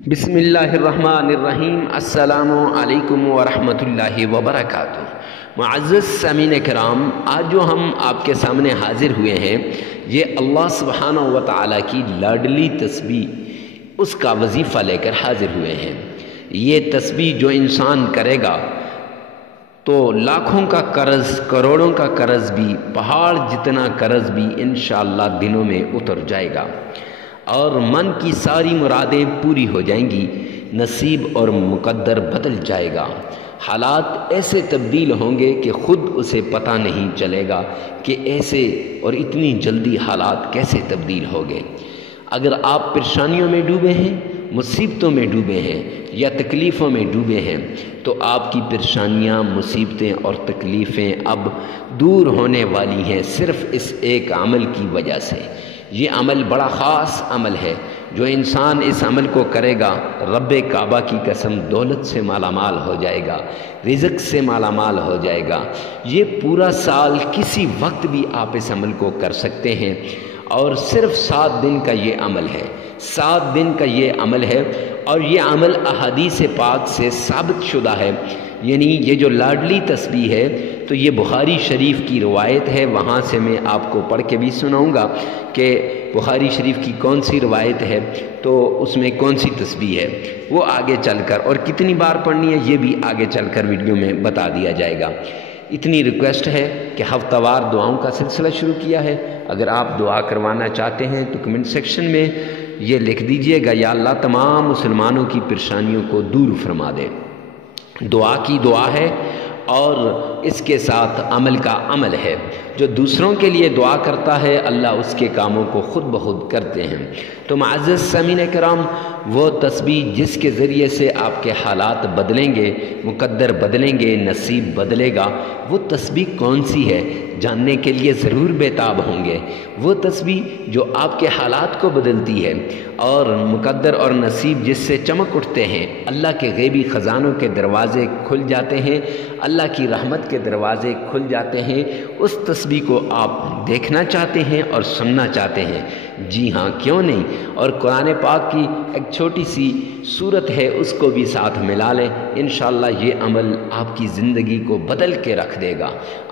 بسم اللہ الرحمن الرحیم۔ السلام علیکم ورحمۃ اللہ وبرکاتہ۔ معزز سامعین کرام، آج جو ہم آپ کے سامنے حاضر ہوئے ہیں یہ اللہ سبحانہ و تعالیٰ کی لاڈلی تسبیح، اس کا وظیفہ لے کر حاضر ہوئے ہیں۔ یہ تسبیح جو انسان کرے گا تو لاکھوں کا قرض، کروڑوں کا قرض بھی، پہاڑ جتنا قرض بھی انشاءاللہ دنوں میں اتر جائے گا اور من کی ساری مرادیں پوری ہو جائیں گی، نصیب اور مقدر بدل جائے گا، حالات ایسے تبدیل ہوں گے کہ خود اسے پتہ نہیں چلے گا کہ ایسے اور اتنی جلدی حالات کیسے تبدیل ہو گئے۔ اگر آپ پریشانیوں میں ڈوبے ہیں، مصیبتوں میں ڈوبے ہیں یا تکلیفوں میں ڈوبے ہیں تو آپ کی پریشانیاں، مصیبتیں اور تکلیفیں اب دور ہونے والی ہیں صرف اس ایک عمل کی وجہ سے۔ یہ عمل بڑا خاص عمل ہے، جو انسان اس عمل کو کرے گا رب کعبہ کی قسم دولت سے مالا مال ہو جائے گا، رزق سے مالا مال ہو جائے گا۔ یہ پورا سال کسی وقت بھی آپ اس عمل کو کر سکتے ہیں اور صرف 7 دن کا یہ عمل ہے، 7 دن کا یہ عمل ہے اور یہ عمل احادیث پاک سے ثابت شدہ ہے۔ یعنی یہ جو لاڈلی تسبیح ہے تو یہ بخاری شریف کی روایت ہے، وہاں سے میں آپ کو پڑھ کے بھی سناؤں گا کہ بخاری شریف کی کون سی روایت ہے تو اس میں کون سی تسبیح ہے، وہ آگے چل کر اور کتنی بار پڑھنی ہے یہ بھی آگے چل کر ویڈیو میں بتا دیا جائے گا۔ اتنی ریکویسٹ ہے کہ ہفتہ وار دعاؤں کا سلسلہ شروع کیا ہے، اگر آپ دعا کروانا چاہتے ہیں تو کمنٹ سیکشن میں یہ لکھ دیجئے گا، یا اللہ تمام مسلمانوں کی پریشانیوں کو دور فرما دے۔ دعا کی دعا ہے اور اس کے ساتھ عمل کا عمل ہے۔ جو دوسروں کے لیے دعا کرتا ہے اللہ اس کے کاموں کو خود بخود کرتے ہیں۔ تو معزز سامعین کرام، وہ تسبیح جس کے ذریعے سے آپ کے حالات بدلیں گے، مقدر بدلیں گے، نصیب بدلے گا، وہ تسبیح کون سی ہے جاننے کے لیے ضرور بیتاب ہوں گے۔ وہ تسبیح جو آپ کے حالات کو بدلتی ہے اور مقدر اور نصیب جس سے چمک اٹھتے ہیں، اللہ کے غیبی خزانوں کے دروازے کھل جاتے ہیں، اللہ کی رحمت کے دروازے کھل جاتے ہیں، اس تسبیح کو آپ دیکھنا چاہتے ہیں اور سننا چاہتے ہیں؟ جی ہاں، کیوں نہیں؟ اور قرآن پاک کی ایک چھوٹی سی سورت ہے، اس کو بھی ساتھ ملا لیں، انشاءاللہ یہ عمل آپ کی زندگی کو بدل کے رکھ دے گا،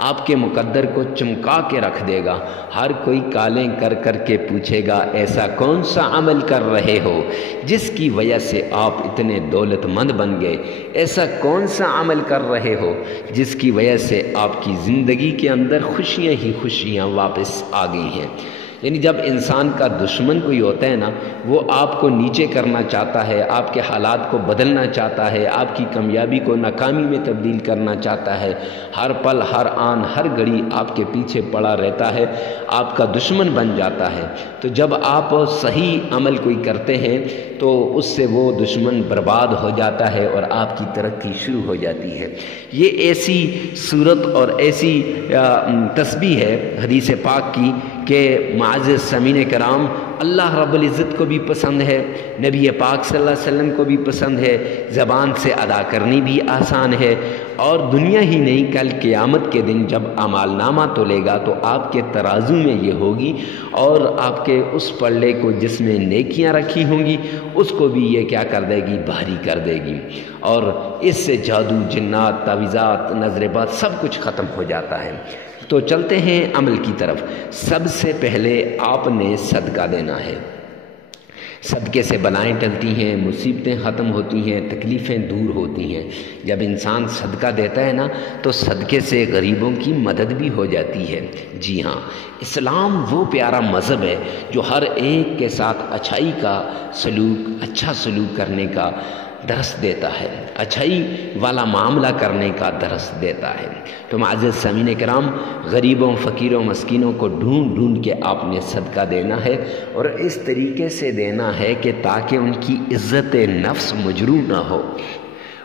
آپ کے مقدر کو چمکا کے رکھ دے گا۔ ہر کوئی کالیں کر کر کے پوچھے گا ایسا کون سا عمل کر رہے ہو جس کی وجہ سے آپ اتنے دولت مند بن گئے، ایسا کون سا عمل کر رہے ہو جس کی وجہ سے آپ کی زندگی کے اندر خوشیاں ہی خوشیاں واپس آ گئی ہیں۔ یعنی جب انسان کا دشمن کوئی ہوتا ہے نا، وہ آپ کو نیچے کرنا چاہتا ہے، آپ کے حالات کو بدلنا چاہتا ہے، آپ کی کامیابی کو ناکامی میں تبدیل کرنا چاہتا ہے، ہر پل، ہر آن، ہر گھڑی آپ کے پیچھے پڑا رہتا ہے، آپ کا دشمن بن جاتا ہے۔ تو جب آپ صحیح عمل کوئی کرتے ہیں تو اس سے وہ دشمن برباد ہو جاتا ہے اور آپ کی ترقی شروع ہو جاتی ہے۔ یہ ایسی صورت اور ایسی تسبیح ہے حدیث پاک کی کہ معزز سامعین کرام، اللہ رب العزت کو بھی پسند ہے، نبی پاک صلی اللہ علیہ وسلم کو بھی پسند ہے، زبان سے ادا کرنی بھی آسان ہے، اور دنیا ہی نہیں کل قیامت کے دن جب اعمال نامہ تولے گا تو آپ کے ترازو میں یہ ہوگی اور آپ کے اس پلڑے کو جس میں نیکیاں رکھی ہوں گی اس کو بھی یہ کیا کر دے گی؟ بھاری کر دے گی، اور اس سے جادو، جنات، تعویذات، نظر بد سب کچھ ختم ہو جاتا ہے۔ تو چلتے ہیں عمل کی طرف۔ سب سے پہلے آپ نے صدقہ دینا ہے۔ صدقے سے بلائیں ٹلتی ہیں، مصیبتیں ختم ہوتی ہیں، تکلیفیں دور ہوتی ہیں۔ جب انسان صدقہ دیتا ہے نا تو صدقے سے غریبوں کی مدد بھی ہو جاتی ہے۔ جی ہاں، اسلام وہ پیارا مذہب ہے جو ہر ایک کے ساتھ اچھائی کا سلوک، اچھا سلوک کرنے کا درس دیتا ہے، اچھائی والا معاملہ کرنے کا درس دیتا ہے۔ تو معزز سامعین کرام، غریبوں، فقیروں، مسکینوں کو ڈھونڈ ڈھونڈ کے آپ نے صدقہ دینا ہے، اور اس طریقے سے دینا ہے کہ تاکہ ان کی عزت نفس مجروح نہ ہو۔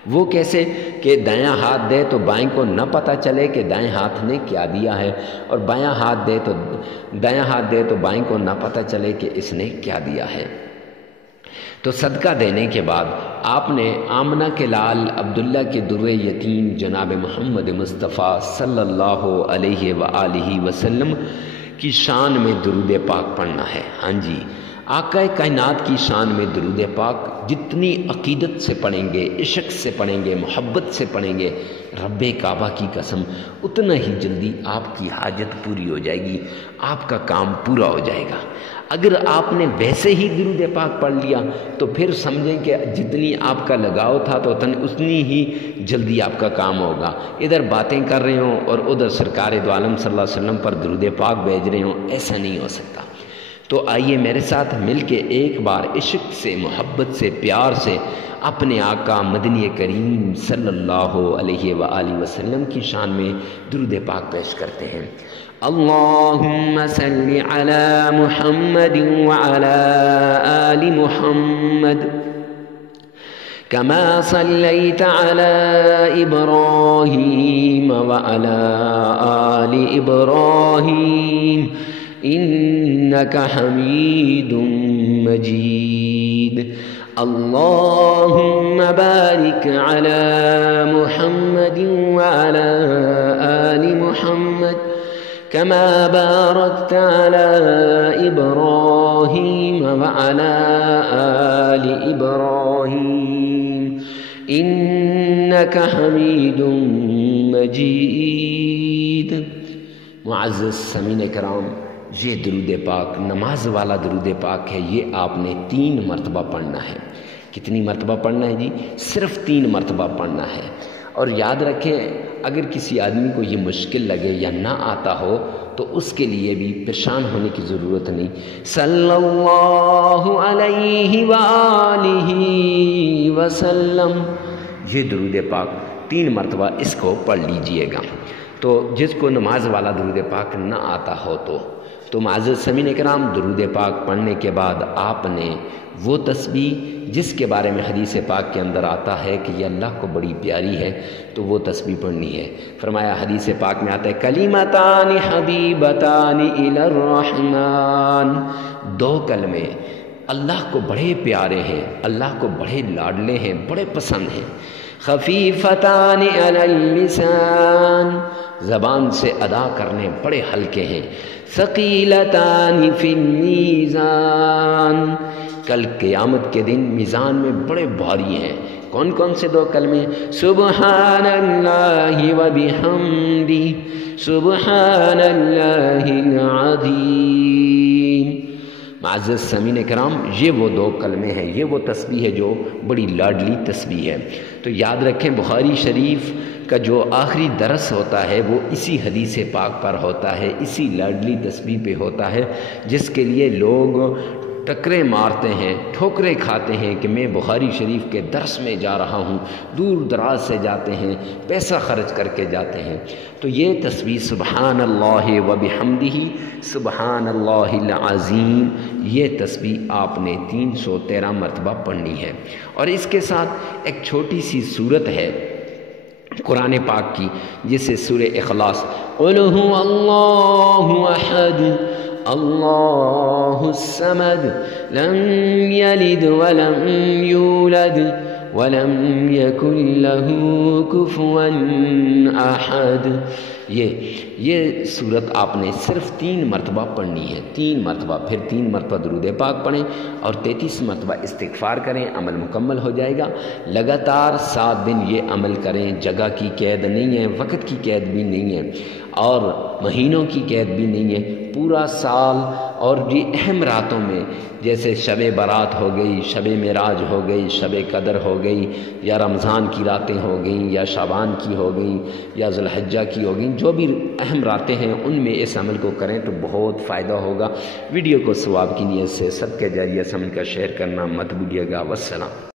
وہ کیسے کہ دایاں ہاتھ دے تو بائیں کو نہ پتہ چلے کہ دائیں ہاتھ نے کیا دیا ہے، اور بایاں ہاتھ دے تو دایاں ہاتھ دے تو بائیں کو نہ پتہ چلے کہ اس نے کیا دیا ہے۔ تو صدقہ دینے کے بعد آپ نے آمنہ کے لال عبداللہ کے در یتیم جناب محمد مصطفیٰ صلی اللہ علیہ وآلہ وسلم کی شان میں درود پاک پڑھنا ہے۔ ہاں جی، آقا کائنات کی شان میں درود پاک جتنی عقیدت سے پڑھیں گے، عشق سے پڑھیں گے، محبت سے پڑھیں گے، رب کعبہ کی قسم اتنا ہی جلدی آپ کی حاجت پوری ہو جائے گی، آپ کا کام پورا ہو جائے گا۔ اگر آپ نے ویسے ہی درود پاک پڑھ لیا تو پھر سمجھیں کہ جتنی آپ کا لگاؤ تھا تو اتنی ہی جلدی آپ کا کام ہوگا۔ ادھر باتیں کر رہے ہوں اور ادھر سرکار دو عالم صلی اللہ علیہ وسلم پر درود پاک بھیج رہے ہوں، ایسا نہیں ہو سکتا۔ تو آئیے میرے ساتھ مل کے ایک بار عشق سے، محبت سے، پیار سے اپنے آقا مدنی کریم صلی اللہ علیہ وآلہ وسلم کی شان میں درود پاک پیش کرتے ہیں۔ اللہم صلی علی محمد وعلی آل محمد كما صليت على إبراهيم وعلى آل إبراهيم إنك حميد مجيد اللهم بارك على محمد وعلى آل محمد كما باركت على إبراهيم وعلى آل إبراهيم إنك حميد مجيد۔ معزز سامعین کرام، یہ درود پاک نماز والا درود پاک ہے، یہ آپ نے 3 مرتبہ پڑھنا ہے۔ کتنی مرتبہ پڑھنا ہے جی؟ صرف 3 مرتبہ پڑھنا ہے۔ اور یاد رکھیں اگر کسی آدمی کو یہ مشکل لگے یا نہ آتا ہو تو اس کے لیے بھی پریشان ہونے کی ضرورت نہیں۔ صلی اللہ علیہ وآلہ وسلم، یہ درود پاک 3 مرتبہ اس کو پڑھ لیجئے گا۔ تو جس کو نماز والا درود پاک نہ آتا ہو تو معزز سامعین کرام، درود پاک پڑھنے کے بعد آپ نے وہ تسبیح جس کے بارے میں حدیث پاک کے اندر آتا ہے کہ یہ اللہ کو بڑی پیاری ہے، تو وہ تسبیح پڑھنی ہے۔ فرمایا حدیث پاک میں آتا ہے کلمتان حبیبتان الی الرحمن، 2 کلمے اللہ کو بڑے پیارے ہیں، اللہ کو بڑے لاڈلے ہیں، بڑے پسند ہیں۔ خفیفتان علی اللسان، زبان سے ادا کرنے بڑے ہلکے ہیں۔ ثقیلتان فی المیزان، کل قیامت کے دن میزان میں بڑے بھاری ہیں۔ کون کون سے 2 کلمے؟ سبحان اللہ و بحمدہ، سبحان اللہ العظیم۔ معزز سامعین کرام، یہ وہ 2 کلمے ہیں، یہ وہ تسبیح ہے جو بڑی لاڈلی تسبیح ہے۔ تو یاد رکھیں بخاری شریف کا جو آخری درس ہوتا ہے وہ اسی حدیث پاک پر ہوتا ہے، اسی لاڈلی تسبیح پہ ہوتا ہے، جس کے لیے لوگ ٹکرے مارتے ہیں، ٹھوکریں کھاتے ہیں کہ میں بخاری شریف کے درس میں جا رہا ہوں، دور دراز سے جاتے ہیں، پیسہ خرچ کر کے جاتے ہیں۔ تو یہ تسبیح سبحان اللہ و بحمدہ، سبحان اللہ العظیم، یہ تسبیح آپ نے 313 مرتبہ پڑھنی ہے۔ اور اس کے ساتھ ایک چھوٹی سی سورت ہے قرآن پاک کی، جسے سورہ اخلاص، قل هو اللہ احد اللہ الصمد لم یلد ولم یولد ولم یکن له کفوا احد۔ یہ صورت آپ نے صرف 3 مرتبہ پڑھنی ہے، 3 مرتبہ، پھر 3 مرتبہ درود پاک پڑھیں اور 33 مرتبہ استغفار کریں، عمل مکمل ہو جائے گا۔ لگاتار 7 دن یہ عمل کریں، جگہ کی قید نہیں ہے، وقت کی قید بھی نہیں ہے اور مہینوں کی قید بھی نہیں ہے، پورا سال۔ اور یہ اہم راتوں میں جیسے شب برات ہو گئی، شب معراج ہو گئی، شب قدر ہو گئی، یا رمضان کی راتیں ہو گئیں، یا شعبان کی ہو گئیں، یا ذوالحجہ کی ہو گئیں، جو بھی اہم راتیں ہیں ان میں اس عمل کو کریں تو بہت فائدہ ہوگا۔ ویڈیو کو ثواب کی نیت سے صدقہ جاریہ سمجھ کر شیئر کرنا مت بھولیے گا۔ والسلام۔